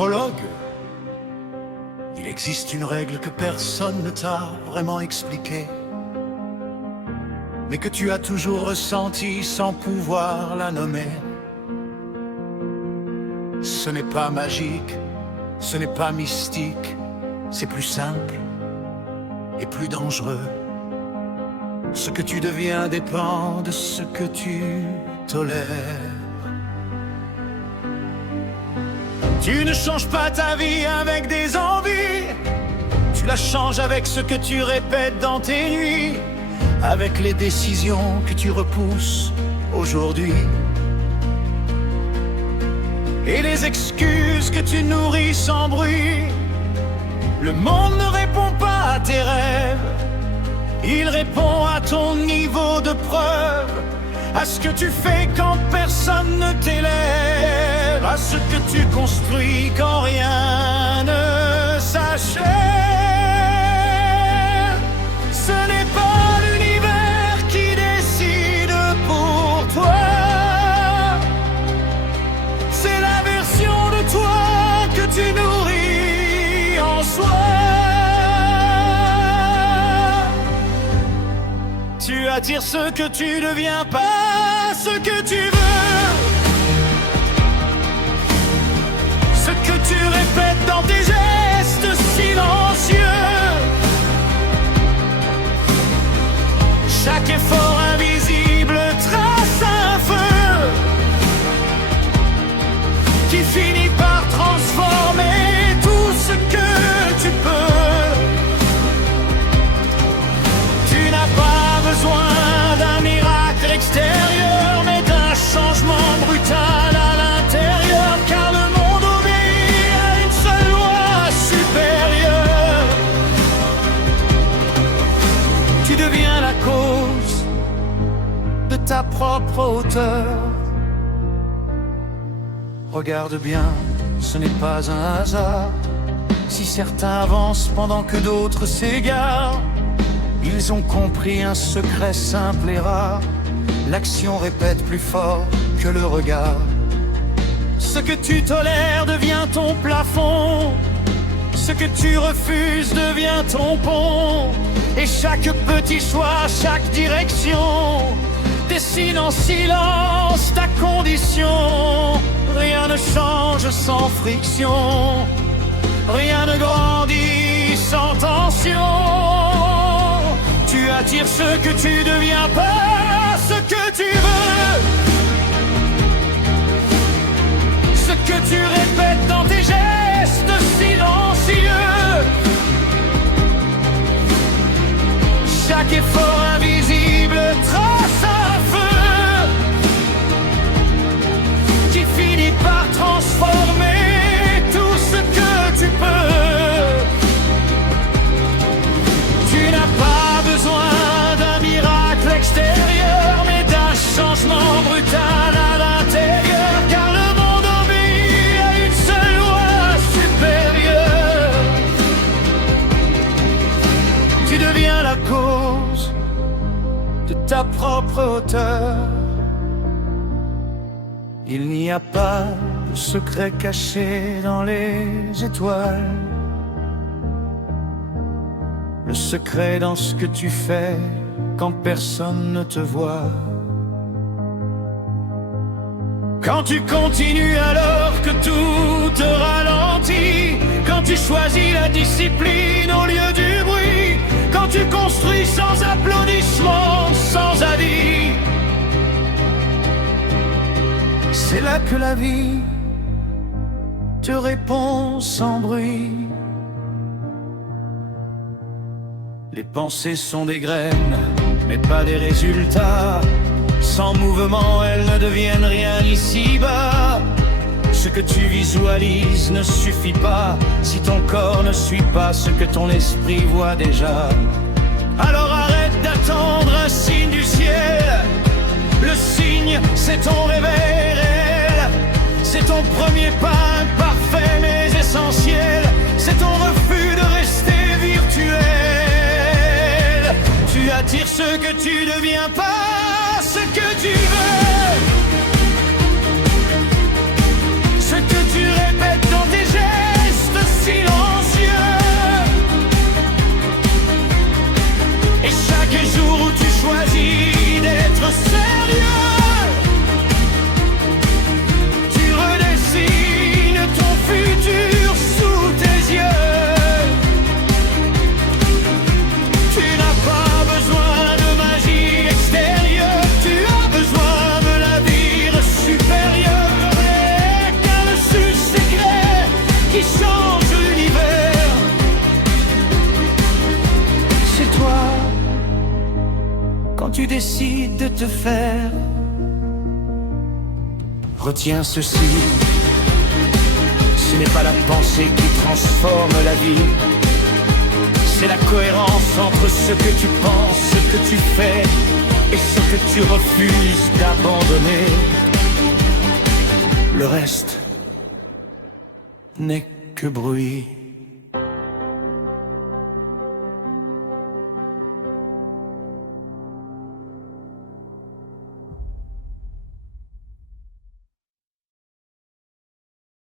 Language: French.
prologue. Il existe une règle que personne ne t'a vraiment expliquée, mais que tu as toujours ressentie sans pouvoir la nommer. Ce n'est pas magique, ce n'est pas mystique, c'est plus simple et plus dangereux. Ce que tu deviens dépend de ce que tu tolères. Tu ne changes pas ta vie avec des envies, tu la changes avec ce que tu répètes dans tes nuits, avec les décisions que tu repousses aujourd'hui, et les excuses que tu nourris sans bruit. Le monde ne répond pas à tes rêves, il répond à ton niveau de preuve, à ce que tu fais quand personne ne t'élève, à ce que tu construis quand rien ne s'achève. Ce n'est pas l'univers qui décide pour toi, c'est la version de toi que tu nourris en soi. Tu attires ce que tu deviens, pas ce que tu veux. Ce que tu répètes dans tes gestes silencieux. Chaque effort invisible trace un feu qui finit par transformer tout ce que tu peux. Tu n'as pas besoin d'un miracle extérieur, mais d'un changement brutal à l'intérieur, car le monde obéit à une seule loi supérieure. Tu deviens la cause de ta propre hauteur. Regarde bien, ce n'est pas un hasard si certains avancent pendant que d'autres s'égarent. Ils ont compris un secret simple et rare: l'action répète plus fort que le regard. Ce que tu tolères devient ton plafond, ce que tu refuses devient ton pont. Et chaque petit choix, chaque direction dessine en silence ta condition. Rien ne change sans friction, rien ne grandit sans tension. Tu attires ce que tu deviens, pas ce que tu veux. Ce que tu répètes dans tes gestes silencieux. Chaque effort invisible trace un feu qui finit par transformer tout ce que tu peux. Tu n'as pas besoin d'un miracle extérieur, mais d'un changement brutal à l'intérieur, car le monde obéit à une seule loi supérieure. Tu deviens la cause de ta propre hauteur. Il n'y a pas de secret caché dans les étoiles. Le secret dans ce que tu fais quand personne ne te voit. Quand tu continues alors que tout te ralentit, quand tu choisis la discipline au lieu du bruit, quand tu construis sans applaudissements, sans avis, c'est là que la vie te répond sans bruit. Les pensées sont des graines, mais pas des résultats. Sans mouvement, elles ne deviennent rien ici-bas. Ce que tu visualises ne suffit pas si ton corps ne suit pas ce que ton esprit voit déjà. Alors arrête d'attendre un signe du ciel. Le signe, c'est ton réveil réel. C'est ton premier pas imparfait mais essentiel. C'est ton refus de rester virtuel. Tu attires ce que tu deviens, pas ce que tu veux. Ce que tu répètes dans tes gestes décide de te faire. Retiens ceci, ce n'est pas la pensée qui transforme la vie, c'est la cohérence entre ce que tu penses, ce que tu fais et ce que tu refuses d'abandonner. Le reste n'est que bruit.